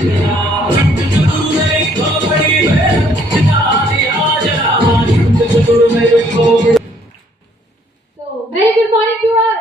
Very good morning to all.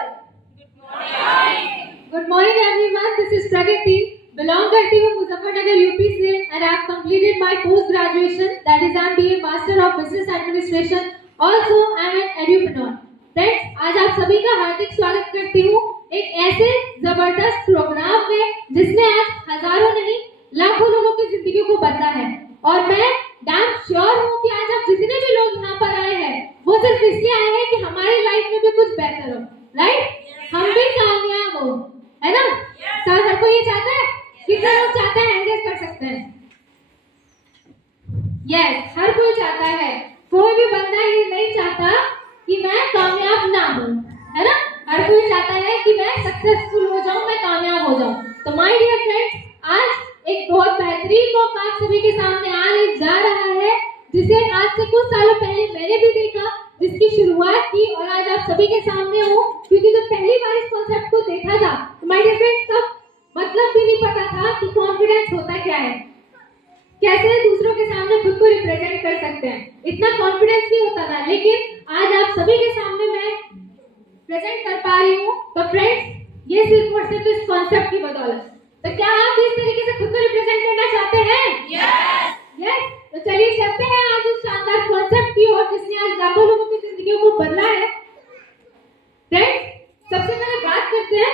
Good morning everyone. This is Pragati. Belong करती हूँ Muzaffarnagar UP से and I have completed my post graduation, that is MBA Master of Business Administration. Also I am an edupreneur. Friends, आज आप सभी का हार्दिक स्वागत करती हूँ एक ऐसे जबरदस्त प्रोग्राम में जिसने आज हजारों नहीं लाखों लोगों की जिंदगी को बदला है। और मैं डैम श्योर हूँ कि आज आप जितने भी लोग यहाँ पर आए हैं वो सिर्फ इसलिए आए हैं कि हमारी लाइफ में भी कुछ बेहतर हो, राइट? हम भी कामयाब हो, है ना? सर हर कोई ये चाहता है? कितने लोग चाहते हैं? हैंड रेज कर सकते हैं। यस, हर कोई चाहता है। कोई भी बंदा ये नहीं चाहता कि मैं कामयाब ना हूँ, है ना? हर कोई चाहता है कि मैं सक्सेसफुल हो जाऊँ, मैं कामयाब हो जाऊँ। तो माय डियर फ्रेंड्स, आज एक बहुत बेहतरीन मौका आप सभी के सामने आने जा रहा है, जिसे आज से कुछ सालों पहले मैंने भी देखा, जिसकी शुरुआत की और आज आप सभी के सामने हूँ। क्योंकि जब पहली बार इस कॉन्सेप्ट को देखा था तो माय डियर फ्रेंड्स तब मतलब भी नहीं पता था कि कॉन्फिडेंस होता क्या है, कैसे दूसरों के सामने खुद को रिप्रेजेंट कर सकते हैं, इतना कॉन्फिडेंस नहीं होता था। लेकिन आज आप सभी के सामने मैं प्रेजेंट कर पा रही हूँ। तो फ्रेंड्स, ये सिर्फ और सिर्फ इस कॉन्सेप्ट की बदौलत। तो क्या आप इस तरीके से खुद को रिप्रेजेंट करना चाहते हैं? यस। तो चलिए चलते हैं आज उस शानदार कॉन्सेप्ट की ओर जिसने आज लाखों लोगों की जिंदगी को बदला है। फ्रेंड्स, सबसे पहले बात करते हैं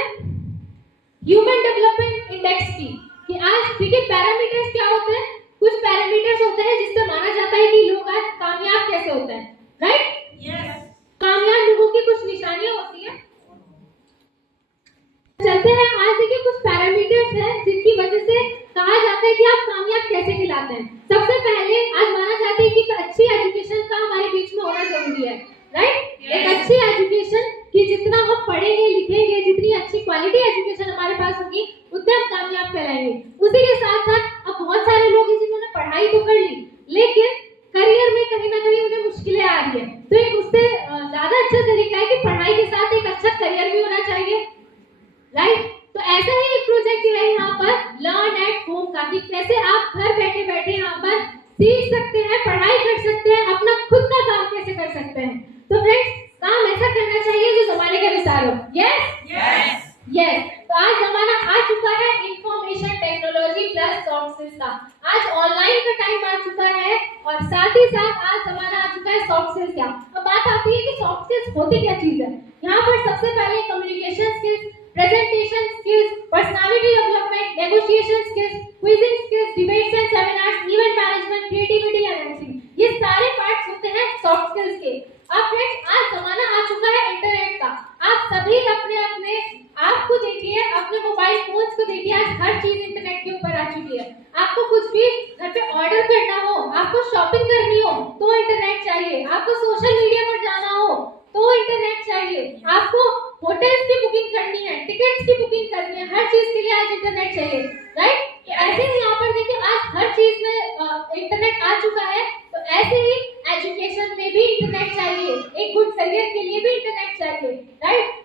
ह्यूमन डेवलपमेंट इंडेक्स की, कि आज देखिए पैरामीटर्स क्या होते हैं। कुछ पैरामीटर्स होते हैं जिससे माना जाता है कि लोग आज कामयाब कैसे होते हैं, राइट? कामयाब लोगों की कुछ निशानियां होती हैं। चलते हैं, आज देखिए कुछ पैरामीटर्स हैं जिनकी वजह से कहा जाता है कि आप कामयाब कैसे कहलाते हैं। सबसे पहले आज माना जाता है कि एक अच्छी एजुकेशन का हमारे बीच में होना जरूरी है, राइट? एक अच्छी एजुकेशन कि जितना हम पढ़ेंगे लिखेंगे, जितनी अच्छी क्वालिटी एजुकेशन हमारे पास होगी उतने हम कामयाब कहलाएंगे। उसी के साथ साथ अब बहुत सारे लोग हैं जिन्होंने पढ़ाई तो कर ली लेकिन करियर में कहीं ना कहीं उन्हें मुश्किलें आ रही है। तो एक उससे ज्यादा अच्छा तरीका है कि पढ़ाई के साथ एक अच्छा करियर भी होना चाहिए, राइट? तो ऐसा ही एक प्रोजेक्ट है यहाँ पर लर्न एट होम का, कि कैसे आप घर बैठे बैठे यहाँ पर सीख सकते हैं, पढ़ाई कर सकते हैं, अपना खुद का काम कैसे कर सकते हैं। तो फ्रेंड्स, काम ऐसा करना चाहिए जो जमाने के अनुसार हो। यस। तो आज जमाना आ चुका है information technology plus soft skills का। आज ऑनलाइन का टाइम आ चुका है और साथ ही साथ आज जमाना आ चुका है सॉफ्ट स्किल्स का। अब बात आती है कि सॉफ्ट स्किल्स होती क्या चीज है। यहाँ पर सबसे पहले communication skills, presentation skills, personality development, negotiation skills, quizzing skills, debates and seminars, event management, creativity and MC, ये सारे पार्ट्स होते हैं सॉफ्ट स्किल्स के। अब फ्रेंड्स, आज जमाना आ चुका है इंटरनेट का। आप सभी अपने अपने आप को देखिए, अपने मोबाइल फोन्स को देखिए, आज हर चीज इंटरनेट के ऊपर आ चुकी है। आपको कुछ भी घर पे ऑर्डर करना हो, आपको शॉपिंग करनी हो तो इंटरनेट चाहिए, आपको सोशल मीडिया पर जाना हो तो इंटरनेट चाहिए, आपको होटल्स की बुकिंग करनी है, टिकट्स की बुकिंग करनी है, हर चीज के लिए आज इंटरनेट चाहिए, राइट? ऐसे ही यहाँ पर देखिए आज हर चीज में इंटरनेट आ चुका है। तो ऐसे ही एजुकेशन में भी इंटरनेट चाहिए, एक गुड करियर के लिए भी इंटरनेट चाहिए, right?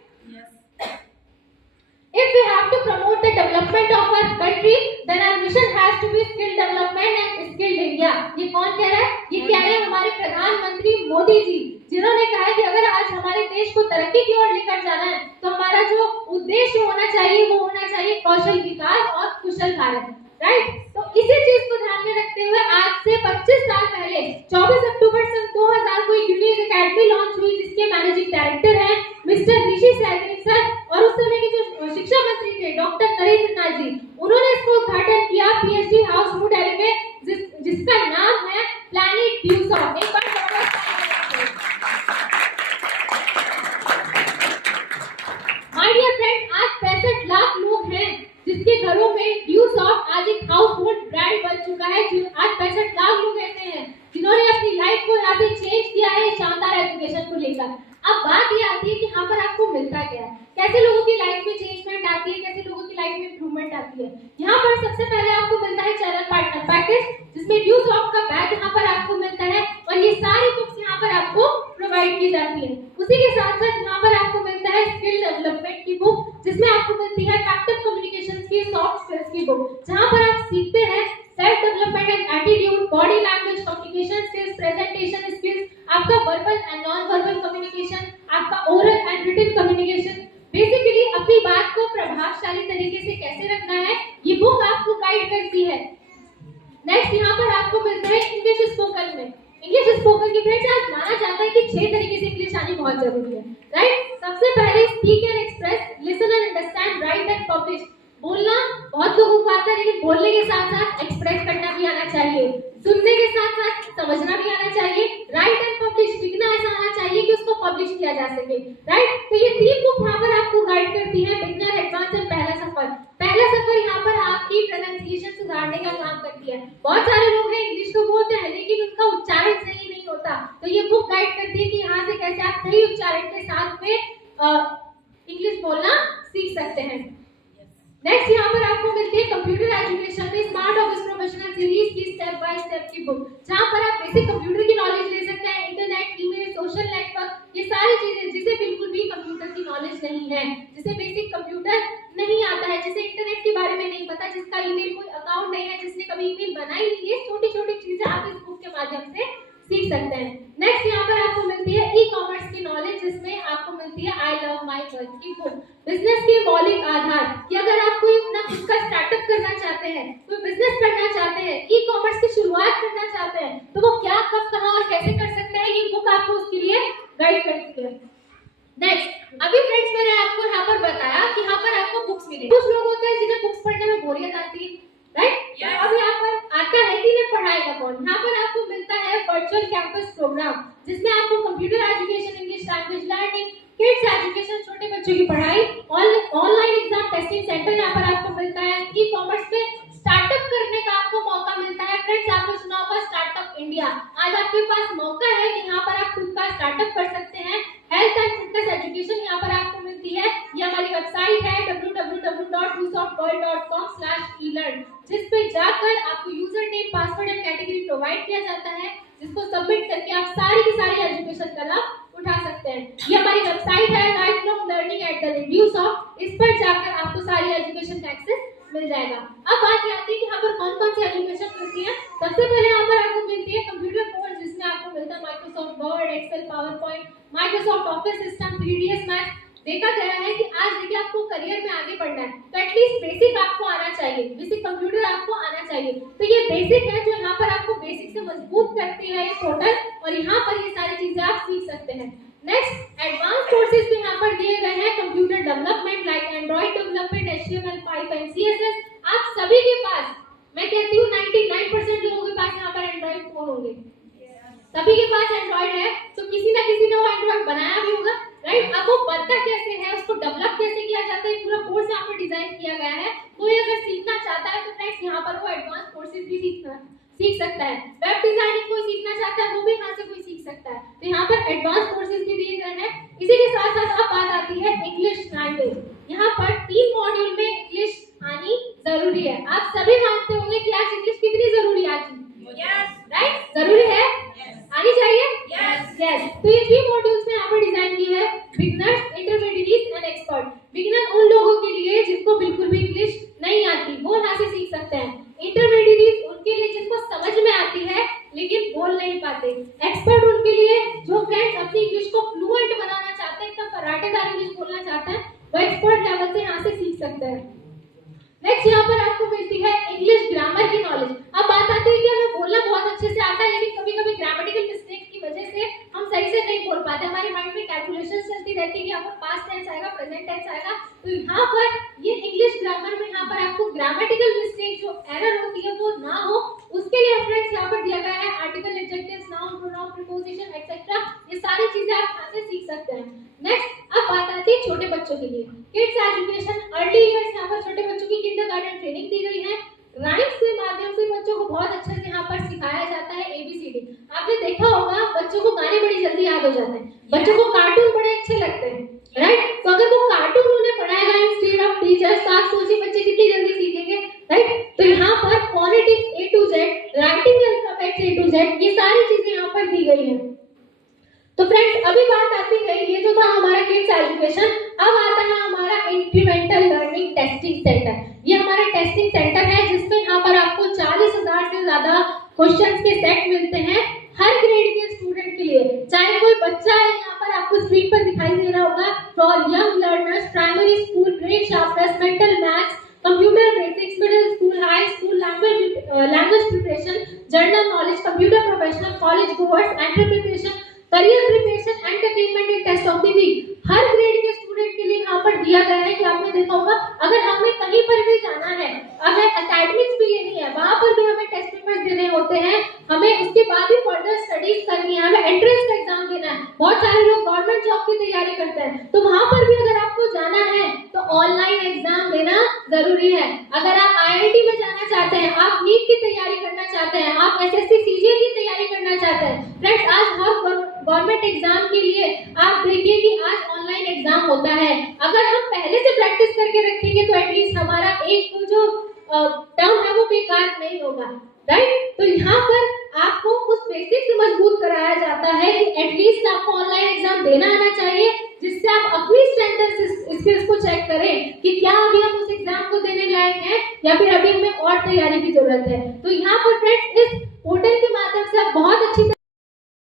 If we have to promote the development of our country, then our mission has to be skill development and skilled India. ये कौन कह रहा है? ये कह रहे हैं हमारे प्रधानमंत्री मोदी जी, जिन्होंने कहा है कि अगर आज हमारे देश को तरक्की की ओर लेकर जाना है तो हमारा जो उद्देश्य होना चाहिए वो होना चाहिए कौशल विकास और कुशल भारत, राइट? तो इसी चीज को ध्यान में रखते हुए आज से 25 साल पहले 24 अक्टूबर सन 2000 को एक यूनिक एकेडमी लॉन्च हुई, जिसके मैनेजिंग डायरेक्टर हैं मिस्टर ऋषि सैगरिक सर, और उस समय के जो शिक्षा मंत्री थे डॉक्टर नरेंद्र नाथ जी, उन्होंने इसको उद्घाटन किया पीएचडी हाउस न्यू दिल्ली में, जिसका नाम है प्लैनेट ड्यूसॉफ्ट। एक बार माय डियर फ्रेंड्स, आज 65 लाख लोग हैं जिसके घरों में ड्यूसॉफ्ट आज एक हाउस होल्ड ब्रांड बन चुका है। आज 65 लाख लोग ऐसे हैं जिन्होंने अपनी लाइफ को यहाँ से चेंज किया है शानदार एजुकेशन को लेकर। अब बात ये आती है कि यहाँ पर आपको मिलता क्या है, कैसे लोगों की लाइफ में चेंजमेंट आती है, कैसे लोगों की लाइफ में इंप्रूवमेंट आती है। यहाँ पर करती है। नेक्स्ट यहाँ पर आपको मिलता है इंग्लिश स्पोकन में। इंग्लिश स्पोकन की फ्रेंड्स आज माना जाता है कि 6 तरीके से इंग्लिश आनी बहुत जरूरी है, राइट। सबसे पहले speak and express, listen and understand, right and publish. बोलना बहुत लोगों को आता है, लेकिन बोलने के साथ साथ एक्सप्रेस करना भी आना चाहिए, सुनने के साथ साथ समझना भी आना चाहिए, राइट एंड पब्लिश, लिखना ऐसा आना चाहिए कि उसको पब्लिश किया जा सके, राइट। तो ये 3 बुक यहाँ पर आपको गाइड करती है, बिगनर, एडवांस एंड पहला सफर। पहला सफर यहाँ पर आपकी प्रोनाउंसिएशन सुधारने का काम करती है। बहुत सारे लोग हैं इंग्लिश को बोलते हैं लेकिन उनका उच्चारण सही नहीं होता, तो ये बुक गाइड करती है कि यहाँ से कैसे आप सही उच्चारण के साथ में इंग्लिश बोलना सीख सकते हैं। नेक्स्ट यहाँ पर आपको मिलती है कंप्यूटर एजुकेशन में स्मार्ट ऑफिस प्रोफेशनल सीरीज की स्टेप बाय स्टेप की बुक, जहाँ पर आप बेसिक कंप्यूटर की नॉलेज ले सकते हैं, इंटरनेट, ईमेल, सोशल नेटवर्क, ये सारी चीजें जिसे बिल्कुल भी कंप्यूटर की नॉलेज नहीं है, जिसे बेसिक कंप्यूटर नहीं आता है, जिसे इंटरनेट के बारे में नहीं पता, जिसका ईमेल कोई अकाउंट नहीं है, जिसने कभी ईमेल बनाई नहीं है, छोटी छोटी चीजें आप इस बुक के माध्यम से सीख सकते हैं। नेक्स्ट यहाँ पर आपको मिलती है ई कॉमर्स की नॉलेज, जिसमें आपको मिलती है आई लव माई वर्क की बुक, बिजनेस के मौलिक आधार, कि अगर आप कोई अपना खुद का स्टार्टअप करना चाहते हैं, कोई बिजनेस करना चाहते हैं, ई कॉमर्स की शुरुआत करना चाहते हैं, तो वो क्या, कब, कहां और कैसे कर सकते हैं, ये बुक आपको उसके लिए गाइड करती है। नेक्स्ट, अभी फ्रेंड्स मैंने आपको यहाँ पर बताया कि यहाँ पर आपको बुक्स मिले। कुछ लोग होते हैं जिन्हें बुक्स पढ़ने में बोरियत आती है, राइट। अब यहाँ पर आता है कि इन्हें पढ़ाएगा कौन। यहाँ पर आपको मिलता है वर्चुअल कैंपस प्रोग्राम, जिसमें आपको computer education, English language learning, kids education, छोटे बच्चों की पढ़ाई, ऑनलाइन एग्जाम टेस्टिंग सेंटर यहाँ पर आपको मिलता है। ई कॉमर्स में स्टार्टअप करने का आपको मौका मिलता है। फ्रेंड्स, आपने सुना होगा स्टार्टअप इंडिया, आज आपके पास मौका है कि यहाँ पर आप खुद का स्टार्टअप कर सकते हैं। हेल्थ एंड फिटनेस एजुकेशन यहाँ पर आपको मिलती है, ये हमारी वेबसाइट है www.whosoftworld.com/elearn, जिस पे जाकर आपको user name, password and category provide किया जाता है, जिसको सबमिट करके आप सारी की सारी एजुकेशन का लाभ उठा सकते हैं। ये हमारी वेबसाइट है life long learning at the rate Yousoft, इस पर जाकर आपको सारी एजुकेशन का एक्सेस मिल जाएगा। अब बात आती है कि यहाँ पर कौन कौन सी एजुकेशन मिलती है। सबसे पहले यहाँ पर आपको मिलती है कंप्यूटर कोर्स, जिसमें आपको मिलता है Microsoft Word, Excel, PowerPoint, Microsoft Office system, 3ds math. देखा गया है कि आज देखिए आपको करियर में आगे बढ़ना है तो एटलीस्ट बेसिक आपको आना चाहिए, बेसिक कंप्यूटर आपको आना चाहिए। तो ये बेसिक है जो यहाँ पर आपको बेसिक से मजबूत करती है ये पोर्टल, और यहाँ पर ये सारी चीजें आप सीख सकते हैं। नेक्स्ट, एडवांस कोर्सेज भी यहाँ पर दिए गए हैं, computer development like Android development, HTML, 5 and CSS। आप सभी के पास, मैं कहती हूँ 99% लोगों के पास यहाँ पर एंड्रॉइड फोन होंगे, सभी के पास एंड्रॉइड है, तो किसी ना किसी ने वो एंड्रॉइड बनाया भी होगा, राइट। अब वो बनता कैसे है, उसको डेवलप कैसे किया जाता है, पूरा कोर्स यहाँ पर डिजाइन किया गया है। कोई अगर सीखना चाहता है तो फ्रेंड्स यहाँ पर वो एडवांस कोर्सेज भी सीख सकता है। वेब डिजाइनिंग कोई सीखना चाहता है वो भी यहाँ से कोई सीख सकता है, तो यहाँ पर एडवांस कोर्सेज भी दिए गए हैं। इसी के साथ साथ अब बात आती है इंग्लिश लैंग्वेज। यहाँ पर 3 मॉड्यूल में इंग्लिश आनी जरूरी है। आप सभी मानते होंगे कि आज इंग्लिश कितनी जरूरी है, आज राइट, जरूरी है, आनी चाहिए, यस। तो ये 3 मॉड्यूल्स में यहाँ पर डिजाइन की है, beginners, intermediate and expert. Beginner उन लोगों के लिए जिनको बिल्कुल भी इंग्लिश नहीं आती, वो यहाँ से सीख सकते हैं। इंटरमीडिएट उनके लिए जिनको समझ में आती है लेकिन बोल नहीं पाते। एक्सपर्ट उनके लिए जो फ्रेंड्स अपनी इंग्लिश को फ्लुएंट बनाना चाहते हैं, एकदम कराटेदार इंग्लिश बोलना चाहते हैं, वो एक्सपर्ट लेवल से यहाँ से सीख सकते हैं। नेक्स्ट, यहाँ पर आपको मिलती है इंग्लिश ग्रामर की नॉलेज। अब बात आती है कि हमें बोलना बहुत अच्छे से आता है, लेकिन कभी-कभी ग्रामेटिकल मिस्टेक्स की वजह से हम सही से नहीं बोल पाते, हमारे माइंड में कैलकुलेशंस चलती रहती है कि आपको पास्ट टेंस आएगा, प्रेजेंट टेंस आएगा। तो यहाँ पर ये इंग्लिश ग्रामर में यहाँ पर आपको ग्रामेटिकल मिस्टेक जो एरर होती है वो ना हो, उसके लिए फ्रेंड्स यहाँ पर दिया गया है article, adjectives, noun, pronoun, preposition etcetera, ये सारी चीजें आप यहाँ से सीख सकते हैं। नेक्स्ट, अब बात आती है छोटे बच्चों के लिए किड्स एजुकेशन, अर्ली इयर्स। यहाँ पर छोटे बच्चों की किंडरगार्टन ट्रेनिंग दी गई है। राइम्स के माध्यम से बच्चों को बहुत अच्छे से यहाँ पर सिखाया जाता है ABCD। आपने देखा होगा बच्चों को गाने बड़ी जल्दी याद हो जाते हैं, बच्चों को कार्टून बड़े अच्छे लगते हैं, राइट। तो अगर वो कार्टून उन्हें पढ़ाएगा इंस्टेड ऑफ टीचर्स, तो आप सोचिए बच्चे कितनी जल्दी सीखेंगे, राइट। तो यहाँ पर phonetics A to Z, writing alphabet A to Z, ये सारी चीजें यहाँ पर दी गई हैं। तो फ्रेंड्स, अभी बात आती है, ये तो था हमारा किड्स एजुकेशन। अब आता है हमारा इंक्रीमेंटल लर्निंग टेस्टिंग सेंटर। ये हमारा टेस्टिंग सेंटर है जिसमें यहाँ पर आपको 40,000 से ज्यादा क्वेश्चंस के सेट मिलते हैं हर ग्रेड के स्टूडेंट के लिए। चाहे कोई बच्चा है, यहाँ पर आपको स्क्रीन पर दिखाई दे रहा होगा, for young learners, primary school, brain sharpness, mental maths, computer basics, middle school, high school, general knowledge, computer professional, college goers, entry preparation, career preparation, entertainment and test of the week. हर grade के student के लिए यहाँ पर दिया गया है कि आपने देखा होगा अगर हमें कहीं पर भी जाना है, अगर एकेडमिक्स भी लेनी है, वहां पर भी हमें टेस्ट पेपर्स देने होते हैं, हमें उसके बाद भी फर्दर स्टडीज करनी है, हमें एंट्रेंस का एग्जाम देना है। बहुत सारे लोग गवर्नमेंट जॉब की तैयारी करते हैं, तो वहां पर भी अगर आपको जाना है तो ऑनलाइन एग्जाम देना जरूरी है। अगर आप IIT में जाना चाहते हैं, आप नीट की तैयारी करना चाहते हैं, आप SSC CGL की तैयारी करना चाहते हैं, फ्रेंड्स आज हर गवर्नमेंट एग्जाम के लिए आप देखिए कि आज ऑनलाइन एग्जाम होता है। अगर हम पहले से प्रैक्टिस करके रखेंगे तो एटलीस्ट हमारा एक जो टर्म है वो बेकार नहीं होगा, राइट। तो यहाँ पर आपको उस बेसिक से मजबूत कराया जाता है कि एटलीस्ट आपको ऑनलाइन एग्जाम देना आना चाहिए, जिससे आप अपनी स्ट्रेंथ स्किल्स को चेक करें कि क्या अभी हम उस एग्जाम को देने लायक हैं या फिर अभी हमें और तैयारी की जरूरत है। तो यहाँ पर फ्रेंड्स इस पोर्टल के माध्यम से आप बहुत अच्छी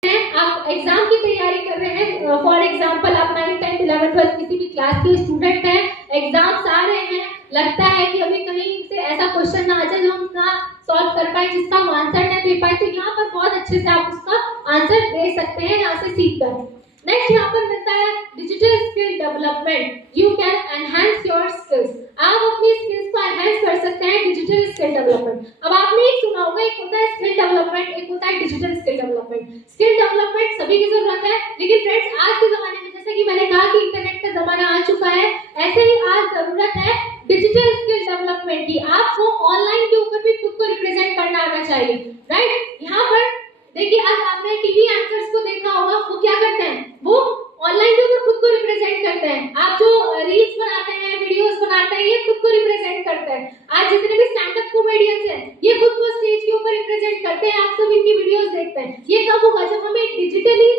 आप एग्जाम की तैयारी कर रहे हैं, फॉर एग्जांपल आप 9th 10th 11th 12th किसी भी क्लास के स्टूडेंट हैं, एग्जाम्स आ रहे हैं, लगता है कि अभी कहीं से ऐसा क्वेश्चन ना आ जाए जो हम ना सॉल्व कर पाए, जिसका हम आंसर ना दे पाए, तो यहाँ पर बहुत अच्छे से आप उसका आंसर दे सकते हैं यहाँ से सीख कर। नेक्स्ट यहाँ पर मिलता है digital skill development, you can enhance your skills. आप अपनी स्किल्स को एनहांस कर सकते हैं डिजिटल स्किल डेवलपमेंट। अब आपने एक सुना होगा, एक होता है स्किल डेवलपमेंट, एक होता है digital skill development. Skill development सभी की जरूरत है, लेकिन फ्रेंड्स आज के जमाने में जैसे कि मैंने कहा कि इंटरनेट का जमाना आ चुका है, ऐसे ही आज जरूरत है डिजिटल स्किल डेवलपमेंट की। आपको ऑनलाइन के ऊपर भी खुद को रिप्रेजेंट करना आना चाहिए, राइट। यहाँ पर देखिए आज आपने टीवी एंकर्स को देखा होगा, वो क्या करते हैं, वो ऑनलाइन के ऊपर खुद को रिप्रेजेंट करते हैं। आप जो रील्स बनाते हैं, वीडियोस बनाते हैं, ये खुद को रिप्रेजेंट करते हैं। आज जितने भी स्टैंड अप कॉमेडियंस हैं, ये खुद को स्टेज के ऊपर रिप्रेजेंट करते हैं, आप सब इनकी वीडियोस देखते हैं। ये कब होगा, जब हमें डिजिटली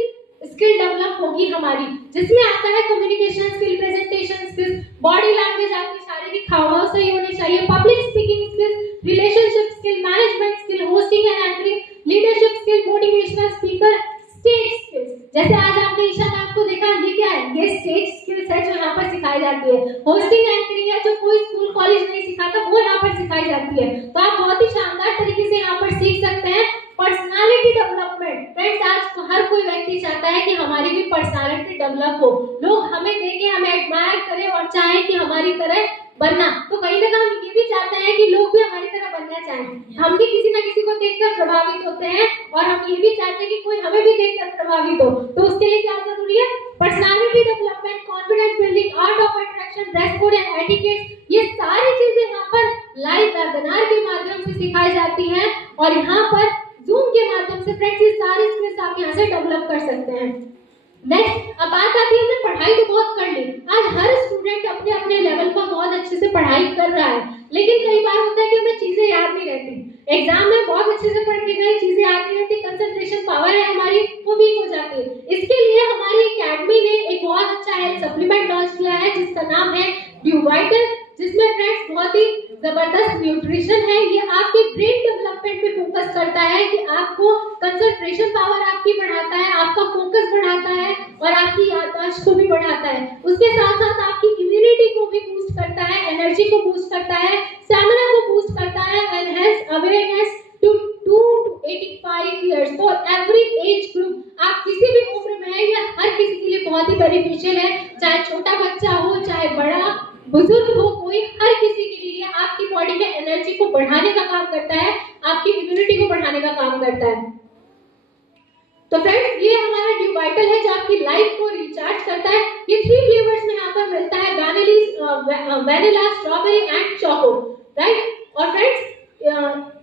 स्किल डेवलप होगी हमारी, जिसमें आता है communication skill, presentation skills, body language, आपकी शारीरिक हाव-भाव सही होने चाहिए, public speaking skills, relationship skill, management skill, hosting and anchoring, leadership skill, motivational speaker, stage skills. जैसे आज आपने ईशा मैम को देखा, ये क्या है, ये स्टेज स्किल्स है जो यहाँ पर सिखाई जाती है। होस्टिंग एंकरिंग है जो कोई स्कूल कॉलेज नहीं सिखाता, वो यहाँ पर सिखाई जाती है। तो आप बहुत ही शानदार तरीके से यहाँ पर सीख सकते हैं। पर्सनालिटी डेवलपमेंट, फ्रेंड्स आज हर कोई व्यक्ति चाहता है कि हमारी भी पर्सनालिटी डेवलप हो, लोग हमें देखें, हमें एडमायर करें और चाहें कि हमारी तरह बनना। तो कहीं ना कहीं हम ये भी चाहते हैं कि लोग भी हमारी तरह बनना चाहें। हम भी किसी ना किसी को देखकर प्रभावित होते हैं और हम ये भी चाहते हैं कि कोई हमें भी देखकर प्रभावित हो। तो उसके लिए क्या जरूरी है, personality development, confidence building, art of attraction, dress code and etiquette, ये सारी चीजें यहाँ पर लाइव वेबिनार के माध्यम से सिखाई जाती हैं और यहाँ पर जूम के माध्यम से फ्रेंड्स ये सारी स्किल्स आप यहाँ से डेवलप कर सकते हैं। नेक्स्ट अब बात आती है, हमने पढ़ाई तो बहुत कर ली, आज हर स्टूडेंट अपने अपने लेवल पर बहुत अच्छे से पढ़ाई कर रहा है, लेकिन कई बार होता है कि हमें चीजें याद नहीं रहती। एग्जाम में बहुत अच्छे से पढ़ के गए, चीजें याद नहीं रहती, कंसंट्रेशन पावर है हमारी वो वीक हो जाती है। इसके लिए हमारी एकेडमी ने एक बहुत अच्छा हेल्थ सप्लीमेंट लॉन्च किया है जिसका नाम है ड्यू वाइटल, जिसमें फ्रेंड्स बहुत ही जबरदस्त न्यूट्रिशन है। ये आपके ब्रेन डेवलपमेंट पे फोकस करता है कि आपको कंसंट्रेशन पावर आपकी बढ़ाता है, आपका फोकस बढ़ाता है और आपकी याददाश्त को भी बढ़ाता है। उसके साथ साथ आपकी इम्यूनिटी को भी बूस्ट करता है, एनर्जी को बूस्ट करता है, स्टैमिना को बूस्ट करता है, enhance awareness to 2 to 85 years for every age group. आप किसी भी उम्र में हैं, यह हर किसी के लिए बहुत ही बेनिफिशियल है, चाहे छोटा बच्चा हो, चाहे बड़ा बुजुर्ग हो, कोई हर किसी के लिए आपकी बॉडी में एनर्जी को बढ़ाने का काम करता है, आपकी इम्यूनिटी को बढ़ाने का काम करता है। तो फ्रेंड्स ये हमारा ड्यू वाइटल है जो आपकी लाइफ को रिचार्ज करता है। ये 3 फ्लेवर्स में यहाँ पर मिलता है, vanilla, strawberry and choco, right. और फ्रेंड्स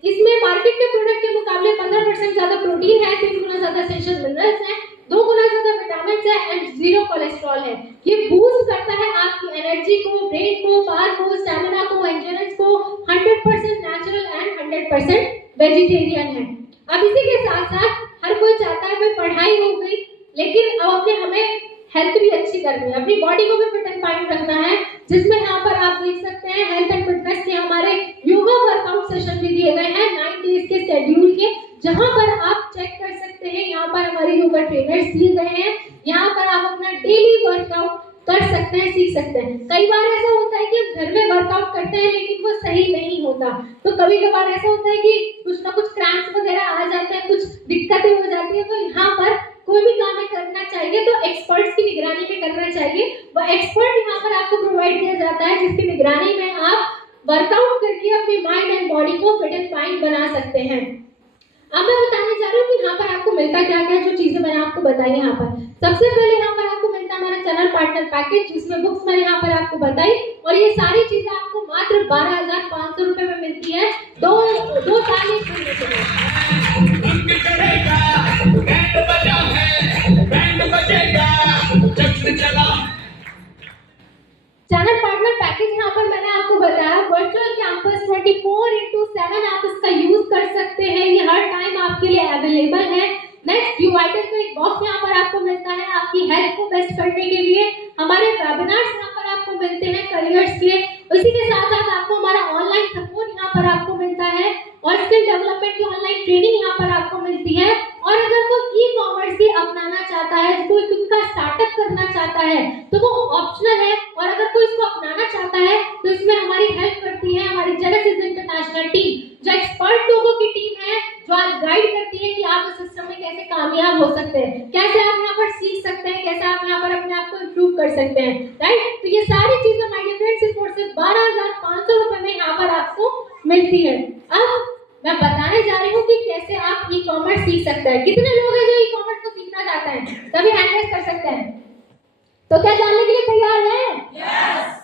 इसमें मार्केट के प्रोडक्ट के मुकाबले 15% ज्यादा प्रोटीन है, 3 गुना ज्यादा एसेंशियल मिनरल्स हैं, 2 गुना ज्यादा विटामिन है एंड 0 कोलेस्ट्रॉल है। ये बूस्ट करता है आपकी एनर्जी को, ब्रेन को, पावर को, स्टैमिना को, एंड्योरेंस को, 100% नेचुरल एंड 100% वेजिटेरियन है। अब इसी के साथ साथ हर कोई चाहता है भाई पढ़ाई हो गई, लेकिन अब अपने हमें हेल्थ भी अच्छी करनी है, अपनी बॉडी को भी फिट एंड फाइन रखना है, जिसमें यहाँ पर आप देख सकते हैं हेल्थ एंड फिटनेस के हमारे योगा वर्कआउट सेशन भी दिए गए हैं 9 डेज के शेड्यूल के, जहाँ पर आप चेक कर सकते हैं। यहाँ पर हमारे योगा ट्रेनर्स दिए गए हैं, यहाँ पर आप अपना डेली वर्कआउट कर सकते हैं, सीख सकते हैं। कई बार ऐसा होता है कि हम घर में वर्कआउट करते हैं लेकिन वो सही नहीं होता। होता। तो कभी कभार ऐसा होता है कि कुछ ना कुछ क्रैम्प्स वगैरह आ जाते हैं, कुछ दिक्कतें हो जाती है, तो यहाँ पर कोई भी काम में करना चाहिए तो एक्सपर्ट्स की निगरानी में करना चाहिए। वह एक्सपर्ट यहाँ पर आपको प्रोवाइड किया जाता है जिसकी निगरानी में आप वर्कआउट करके अपने माइंड एंड बॉडी को फिट एंड फाइन बना सकते हैं। अब मैं बताने जा रही हूँ कि यहाँ पर आपको मिलता क्या क्या, जो चीजें मैंने आपको बताई यहाँ पर। सबसे पहले यहाँ पर आपको मिलता है हमारा चैनल पार्टनर पैकेज, जिसमें बुक्स मैंने यहाँ पर आपको बताई, और ये सारी चीजें आपको मात्र 12,500 रुपए में मिलती है। दो साल में चैनल पार्टनर पैकेज यहाँ पर मैंने आपको बताया वर्चुअल कैंपस 24/7 आप इसका यूज कर सकते हैं, ये हर टाइम आपके लिए अवेलेबल है। नेक्स्ट यूआईटेल का एक बॉक्स यहाँ पर आपको मिलता है आपकी हेल्थ को बेस्ट करने के लिए। हमारे वेबिनार्स यहाँ पर आपको मिलते हैं करियर्स के, इसी के साथ साथ आपको हमारा ऑनलाइन सपोर्ट यहाँ पर आपको मिलता है, और स्किल डेवलपमेंट की ऑनलाइन ट्रेनिंग यहाँ पर आपको मिलती है। और अगर कोई ई कॉमर्स ही अपनाना चाहता है, कोई खुद का स्टार्टअप करना चाहता है, तो वो ऑप्शनल है, और अगर कोई इसको अपनाना चाहता है तो इसमें हमारी हेल्प करती है हमारी जेनेसिस इंटरनेशनल टीम, जो एक्सपर्ट लोगों की टीम है, जो आप गाइड करती है कि आप इस सिस्टम में कैसे कामयाब हो सकते हैं, कैसे आप यहाँ पर सीख सकते हैं, कैसे आप यहाँ पर अपने आप को इम्प्रूव कर सकते हैं, राइट। तो ये सारी चीजें माय डियर फ्रेंड्स सिर्फ 12,500 रुपए में यहाँ पर आपको मिलती है। अब मैं बताने जा रही हूँ कि कैसे आप ई कॉमर्स सीख सकते हैं। कितने लोग हैं जो ई कॉमर्स को सीखना चाहते हैं? सभी हैंड रेज कर सकते हैं। तो क्या जानने के लिए तैयार हैं?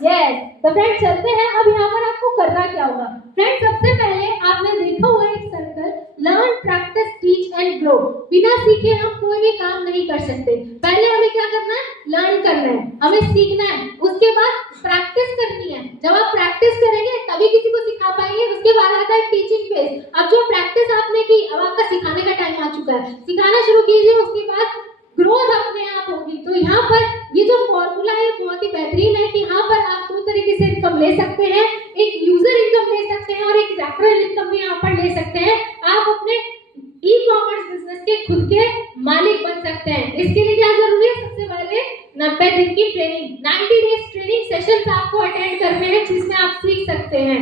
यस। तो फ्रेंड्स चलते हैं। अब यहाँ पर आपको करना क्या होगा? फ्रेंड्स सबसे पहले आपने देखा हुआ एक circle, learn practice teach and grow. बिना सीखे हम कोई भी काम नहीं कर सकते। पहले हमें क्या करना है? लर्न करना है, हमें सीखना है, उसके बाद प्रैक्टिस करनी है। जब आप प्रैक्टिस करेंगे तभी किसी को सिखा पाएंगे। उसके बाद आता है टीचिंग फेज। अब जो प्रैक्टिस आपने की, अब आपका सिखाने का टाइम आ चुका है, सिखाना शुरू कीजिए। उसके बाद ग्रोथ अपने आप होगी। तो यहाँ पर ये जो फॉर्मूला है बहुत ही बेहतरीन है कि यहाँ पर आप दो तरीके से इनकम ले सकते हैं, एक यूजर इनकम ले सकते हैं और एक रेफरल इनकम भी यहाँ पर ले सकते हैं। आप अपने ई कॉमर्स बिजनेस के खुद के मालिक बन सकते हैं। इसके लिए क्या जरूरी है? सबसे पहले 90 दिन की ट्रेनिंग, 90 डेज ट्रेनिंग सेशंस आपको अटेंड करने हैं, जिसमें आप सीख सकते हैं।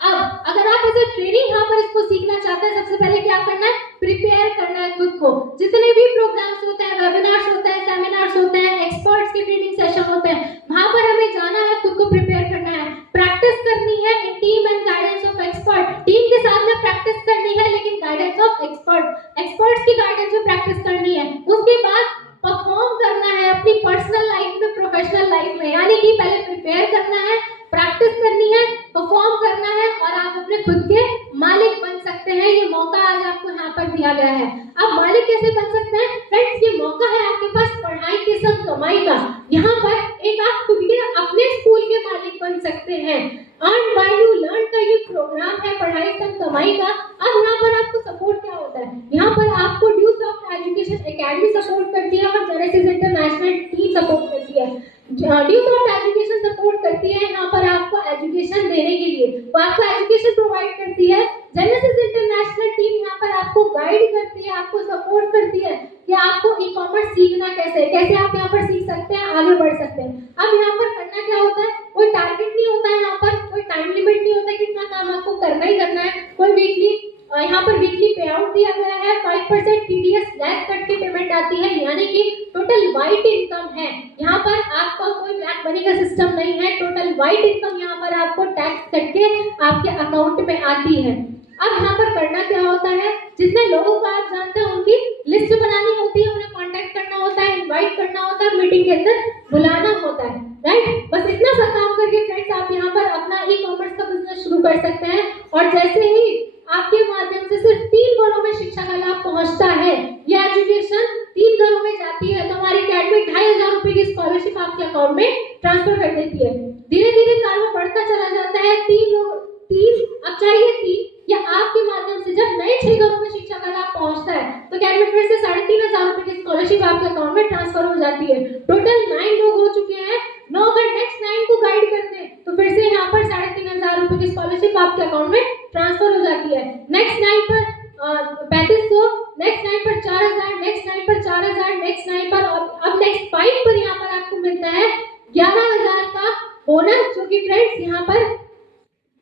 अब अगर आप ऐसे ट्रेनिंग यहाँ पर इसको सीखना चाहते हैं, सबसे पहले क्या करना है? प्रिपेयर करना है खुद को। जितने भी प्रोग्राम्स होते हैं, वेबिनार्स होते हैं, सेमिनार्स होते हैं, एक्सपर्ट्स के ट्रेनिंग सेशन होते हैं, वहां पर हमें जाना है, खुद को प्रिपेयर करना है, प्रैक्टिस करनी है in team and guidance of expert. Team के साथ में प्रैक्टिस करनी है, लेकिन गाइडेंस ऑफ एक्सपर्ट्स की गाइडेंस में प्रैक्टिस करनी है। उसके बाद परफॉर्म करना है अपनी पर्सनल लाइफ में, प्रोफेशनल लाइफ में। यानी कि पहले प्रिपेयर करना है, प्रैक्टिस करनी है, परफॉर्म करना है, और आप अपने खुद के मालिक बन सकते हैं। ये मौका आज आपको यहाँ पर दिया गया है। अब मालिक कैसे बन सकते हैं? फ्रेंड्स ये मौका है आपके पास पढ़ाई के संग कमाई का। यहाँ पर एक आप खुद के अपने स्कूल के मालिक बन सकते हैं। अर्न व्हाइल यू लर्न का ये प्रोग्राम है पढ़ाई संग कमाई का। अब यहाँ पर आपको सपोर्ट क्या होता है? यहाँ पर आपको due soft education academy support करती है और जेनेसिस इंटरनेशनल टीम सपोर्ट करती है। ड्यू सॉफ्ट एजुकेशन सपोर्ट करती है यहाँ पर आपको एजुकेशन देने के लिए, वो आपको एजुकेशन प्रोवाइड करती है। जेनेसिस इंटरनेशनल टीम यहाँ पर आपको गाइड करती है, आपको सपोर्ट करती है कि आपको ई कॉमर्स सीखना कैसे आप यहाँ पर सीख सकते हैं, आगे बढ़ सकते हैं। अब यहाँ पर करना क्या होता है? कोई टारगेट नहीं होता है, यहाँ पर कोई टाइम लिमिट नहीं होता है, कितना काम आपको करना ही करना है। कोई यहाँ पर वीकली पे आउट दिया गया है, 5% टीडीएस लेस कट की पेमेंट आती है, यानी कि टोटल वाइट इनकम है। यहाँ पर आपका कोई ब्लैक मनी का सिस्टम नहीं है, टोटल वाइट इनकम यहाँ पर आपको टैक्स कट के आपके अकाउंट में आती है। अब यहाँ पर करना क्या होता है? जितने लोगों को आप जानते हैं उनकी लिस्ट बनानी होती है, उन्हें कांटेक्ट करना होता है, इनवाइट करना होता है, मीटिंग के अंदर बुलाना होता है, राइट। बस इतना सा काम करके फ्रेंड्स आप यहाँ पर अपना ई कॉमर्स का बिजनेस शुरू कर सकते हैं। और जैसे ही आपके माध्यम से सिर्फ 3 घरों में शिक्षा का लाभ पहुंचता है, ये एजुकेशन 3 घरों में जाती है, तो हमारी अकेडमी 2,500 रुपए की स्कॉलरशिप आपके अकाउंट में ट्रांसफर कर देती है। धीरे धीरे कार्य बढ़ता चला जाता है। 3 अब चाहिए 3 या आपके माध्यम से जब नए 6 घरों में शिक्षा का लाभ पहुंचता है, तो अकेडमी फिर से 3,500 रुपए की स्कॉलरशिप आपके अकाउंट में ट्रांसफर हो जाती है। टोटल 9 लोग हो चुके हैं। 9 अगर नेक्स्ट 9 को गाइड करते हैं तो फिर से यहाँ पर 3,500 रुपए की स्कॉलरशिप आपके अकाउंट में ट्रांसफर हो जाती है। नेक्स्ट 9 पर 3,500, नेक्स्ट 9 पर 4,000, नेक्स्ट 9 पर 4,000, नेक्स्ट 9 पर अब नेक्स्ट 5 पर यहाँ पर आपको मिलता है 11,000 का बोनस, जो कि फ्रेंड्स यहाँ पर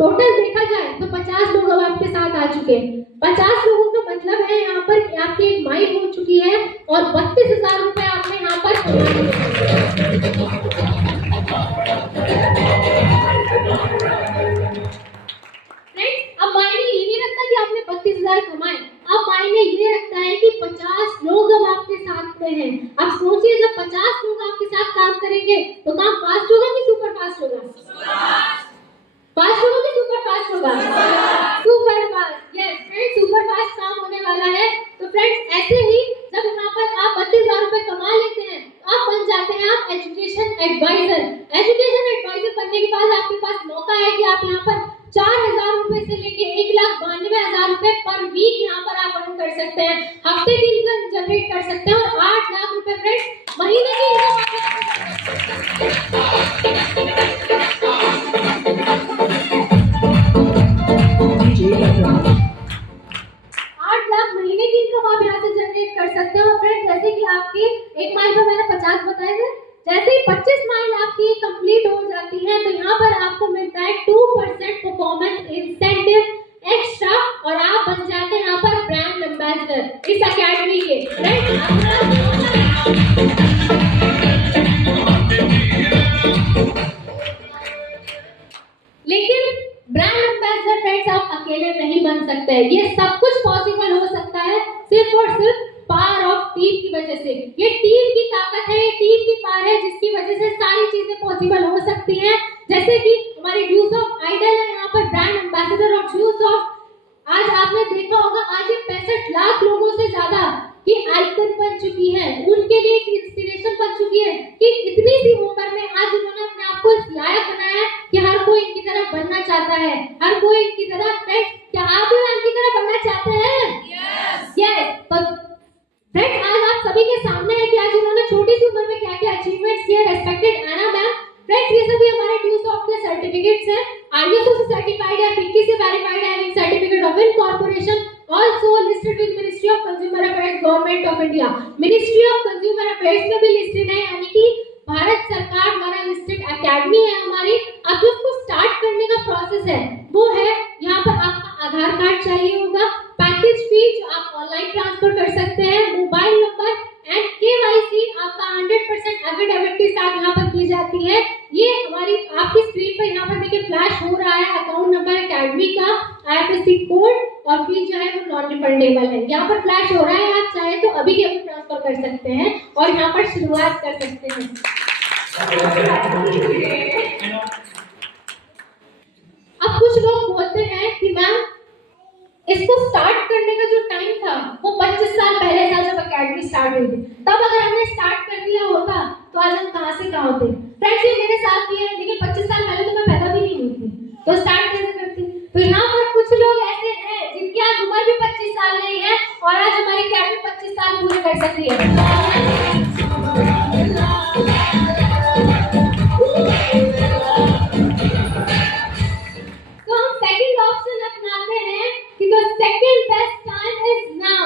टोटल देखा तो 50 लोग अब आपके साथ आ चुके हैं। 50 लोगों का मतलब है यहाँ पर कि आपकी एक माइल हो चुकी है और 32,000 रुपए आपने यहाँ पर अब मायने ये नहीं रखता कि आपने 32,000 कमाए, अब मायने ये रखता है कि 50 लोग अब आपके साथ में हैं। अब सोचिए जब 50 लोग आपके साथ काम करेंगे तो काम फास्ट होगा कि सुपर फास्ट होगा? फास्ट होगा कि सुपर फास्ट होगा? Super fast. Yes friends, super fast काम होने वाला है। तो फ्रेंड्स ऐसे ही जब यहाँ पर आप 32,000 रुपए कमा लेते हैं, आप बन जाते हैं आप एजुकेशन एडवाइजर। एजुकेशन एडवाइजर बनने के बाद आपके पास मौका है कि आप यहाँ पर 4,000 रुपए से लेके 1,92,000 रुपए पर वीक यहाँ पर आप अर्न कर सकते हैं, हफ्ते की इनकम जनरेट कर सकते हैं और 8 लाख रुपए फ्रेंड्स महीने की इनकम 8 लाख महीने की इनकम आप यहाँ से जनरेट कर सकते हैं। और फ्रेंड्स जैसे कि आपकी एक माइल पर मैंने 50 बताए थे, जैसे ही 25 माइल आपकी कंप्लीट हो जाती है तो यहाँ पर आपको मिलता है 2% परफॉर्मेंस इंसेंटिव एक्स्ट्रा और आप बन जाते हैं यहाँ पर ब्रांड एम्बेसडर इस एकेडमी के। लेकिन ब्रांड एम्बेसडर फ्रेंड्स आप अकेले नहीं बन सकते, ये सब कुछ पॉसिबल हो सकता है सिर्फ और सिर्फ पावर ऑफ टीम की वजह से। ये टीम की ताकत है, ये टीम की पावर है जिसकी वजह से सारी चीजें पॉसिबल हो सकती हैं। जैसे कि हमारे ड्यूज ऑफ आइडल है यहाँ पर brand ambassador of dues of. आज आपने देखा होगा आज ये 65 लाख लोगों से ज्यादा की आइकन बन चुकी है, उनके लिए एक इंस्पिरेशन बन चुकी है कि इतनी सी उम्र में आज उन्होंने अपने आप को इस लायक बनाया है कि हर कोई इनकी तरह बनना चाहता है, हर कोई इनकी तरह। क्या आप भी इनकी तरह बनना चाहते हैं? यस। फ्रेंड्स आज आप सभी के सामने है कि आज उन्होंने छोटी सी उम्र में क्या क्या अचीवमेंट्स किए। रेस्पेक्टेड एना मैम, फ्रेंड्स ये सभी हमारे ड्यूज ऑफ के सर्टिफिकेट्स हैं, आईएसओ से सर्टिफाइड है, फिक्की से वेरीफाइड है, having certificate of incorporation, also listed with ministry of consumer affairs government of India. Ministry of consumer affairs में भी लिस्टेड है, यानी कि भारत सरकार द्वारा लिस्टेड एकेडमी है हमारी। अब जो उसको स्टार्ट करने का प्रोसेस है वो है यहाँ पर आपका आधार कार्ड चाहिए होगा, पैकेज फी जो आप ऑनलाइन ट्रांसफर कर सकते हैं, मोबाइल नंबर एंड केवाईसी आपका 100% एफिडेविट के साथ यहाँ पर की जाती है। ये हमारी आपकी स्क्रीन पर यहाँ पर देखिए फ्लैश हो रहा है अकाउंट नंबर एकेडमी का, आईएफएससी कोड और फीस जो है वो नॉन रिफंडेबल है। यहाँ पर फ्लैश हो रहा है, आप चाहे तो अभी भी ट्रांसफर कर सकते हैं और यहाँ पर शुरुआत कर सकते हैं। अब कुछ लोग बोलते हैं कि मैम इसको स्टार्ट करने का जो टाइम था वो 25 साल पहले था जब एकेडमी स्टार्ट हुई थी, तब अगर हमने स्टार्ट कर दिया होता तो आज हम कहां से कहां होते। फ्रेंड्स ये मेरे साथ भी है, लेकिन 25 साल पहले तो मैं पैदा भी नहीं हुई थी, तो स्टार्ट कैसे करती। तो यहाँ पर कुछ लोग ऐसे हैं जिनकी आज उम्र भी 25 साल नहीं है और आज हमारी एकेडमी 25 साल पूरे कर सकती है। तो हम सेकंड ऑप्शन अपनाते हैं कि the second best time is now,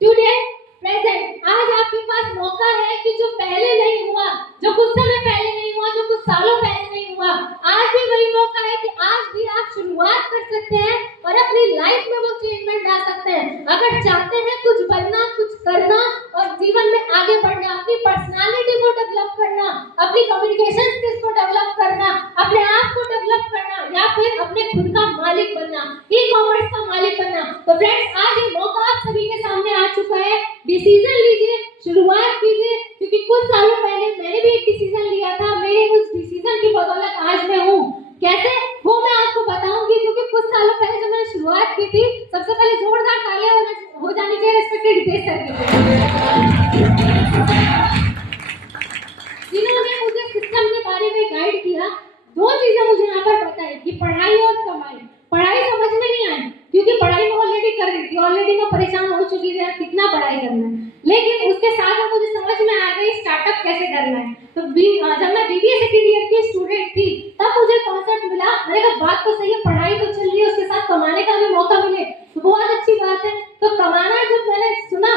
today, present। आज आपके पास मौका है कि जो पहले नहीं हुआ, जो कुछ समय पहले नहीं हुआ, जो कुछ सालों पहले नहीं हुआ, आज भी वही मौका है कि आज भी आप शुरुआत कर सकते हैं और अपनी लाइफ में वो चेंजमेंट ला सकते हैं। अगर चाहते हैं कुछ बनना, कुछ करना और जीवन में आगे बढ़ना, अपनी पर्सनालिटी को डेवलप करना, अपनी कम्युनिकेशन स्किल्स को डेवलप करना, अपने आप को डेवलप करना या फिर अपने खुद का मालिक बनना, ई कॉमर्स का मालिक बनना, तो फ्रेंड्स आज ये मौका आप सभी के सामने आ चुका है। डिसीजन लीजिए, शुरुआत कीजिए, क्योंकि कुछ सालों पहले मैंने भी एक डिसीजन लिया था, मेरे उस डिसीजन की बदौलत आज मैं हूँ। कैसे वो मैं आपको बताऊंगी, क्योंकि कुछ सालों पहले जब मैंने शुरुआत की थी, सबसे पहले जोरदार तालियां हो जानी चाहिए रिस्पेक्टेड हितेश सर की, जिन्होंने मुझे सिस्टम के बारे में गाइड किया। दो चीजें मुझे यहाँ पर बताई कि पढ़ाई और कमाई। पढ़ाई समझ में नहीं आई क्योंकि पढ़ाई मैं ऑलरेडी कर रही थी, ऑलरेडी मैं परेशान हो चुकी थी कितना पढ़ाई करना है, लेकिन उसके साथ में मुझे समझ में आ गई स्टार्टअप कैसे करना है। तो जब मैं बीबीए सेकंड ईयर की स्टूडेंट थी तब मुझे कॉन्सेप्ट मिला, मैंने कहा बात तो सही है, पढ़ाई तो चल रही है, उसके साथ कमाने का भी मौका मिले तो बहुत अच्छी बात है। तो कमाना जब मैंने सुना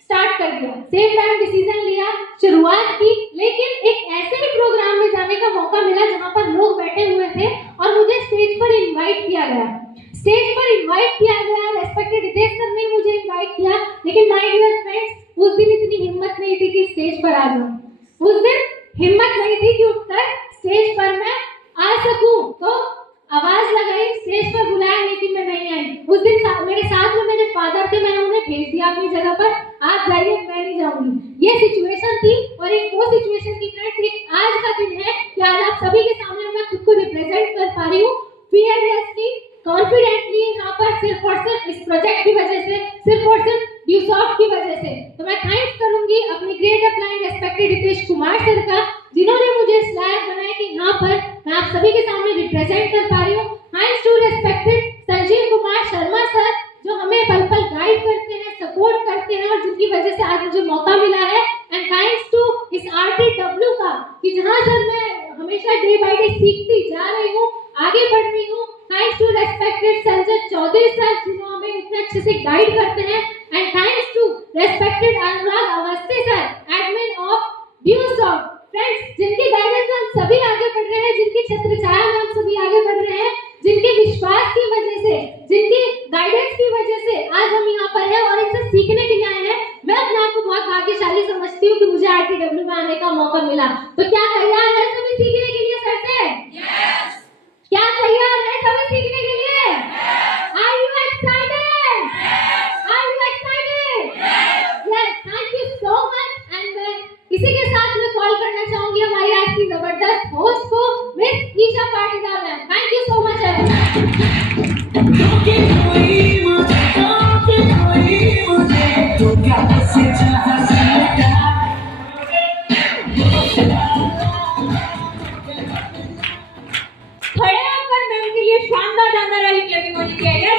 स्टार्ट कर दिया, सेम टाइम डिसीजन लिया, शुरुआत की, लेकिन एक ऐसे भी प्रोग्राम में जाने का मौका मिला जहां पर लोग बैठे हुए थे और मुझे स्टेज पर इनवाइट किया गया इनवाइट किया गया, रेस्पेक्टेड रितेश सर ने मुझे इनवाइट किया, लेकिन माय डियर फ्रेंड्स उस दिन इतनी हिम्मत नहीं थी कि स्टेज पर आ जाऊं। उस दिन हिम्मत नहीं थी कि उठकर स्टेज पर मैं आ सकूं, तो आवाज लगाई, स्टेज पर बुलाया, लेकिन मैं नहीं आई। उस दिन मेरे साथ में मेरे फादर थे, मैंने उन्हें भेज दिया अपनी जगह पर, आप जाइए मैं नहीं जाऊंगी। ये सिचुएशन थी और एक वो सिचुएशन थी फ्रेंड्स, एक आज का दिन है कि आज आप सभी के सामने मैं खुद को रिप्रेजेंट कर पा रही हूँ फियरलेसली, कॉन्फिडेंटली यहाँ पर, सिर्फ और सिर्फ इस प्रोजेक्ट की वजह से, सिर्फ और सिर्फ ड्यूसॉफ्ट की वजह से। तो मैं थैंक्स करूंगी अपने great upline respected Ritesh Kumar sir का, जिन्होंने मुझे इस लायक बनाया कि यहाँ पर मैं आप सभी के सामने रिप्रेजेंट कर पा रही हूँ। Thanks to respected Sanjeev Kumar Sharma sir, जो हमें पल पल गाइड करते हैं, सपोर्ट करते हैं और जिनकी वजह से आज मुझे मौका मिला है। एंड थैंक्स टू इस RTW का, कि जहाँ सर मैं हमेशा डे बाय डे सीखती जा रही हूँ, आगे बढ़ रही हूँ। Thanks to respected Sanjay Chaudhary sir, जिन्होंने हमें इतने अच्छे से गाइड करते हैं। And thanks to respected Anurag Awasthi sir, admin of Dusoft. Friends, जिनकी गाइडेंस में हम सभी आगे बढ़ रहे हैं, जिनकी छत्र छाया में हम सभी आगे बढ़ रहे हैं, जिनके विश्वास की वजह से, जिनकी गाइडेंस की वजह से आज हम यहाँ पर हैं और इनसे सीखने के लिए आए हैं। मैं अपने आप को बहुत भाग्यशाली समझती हूँ कि मुझे RTW में आने का मौका मिला। तो क्या तैयार है सभी सीखने के लिए सर से? Yes! क्या तैयार है सभी सीखने के लिए? Yes! Are you excited? Yes! Are you excited? Yes! Yes! Thank you so much. And इसी के साथ मैं कॉल करना चाहूंगी हमारी आज की जबरदस्त होस्ट को, miss Isha Patidar ma'am. Thank you so much everyone. खड़े होकर मैम के लिए शानदार शानदार वाली क्लैपिंग होनी चाहिए।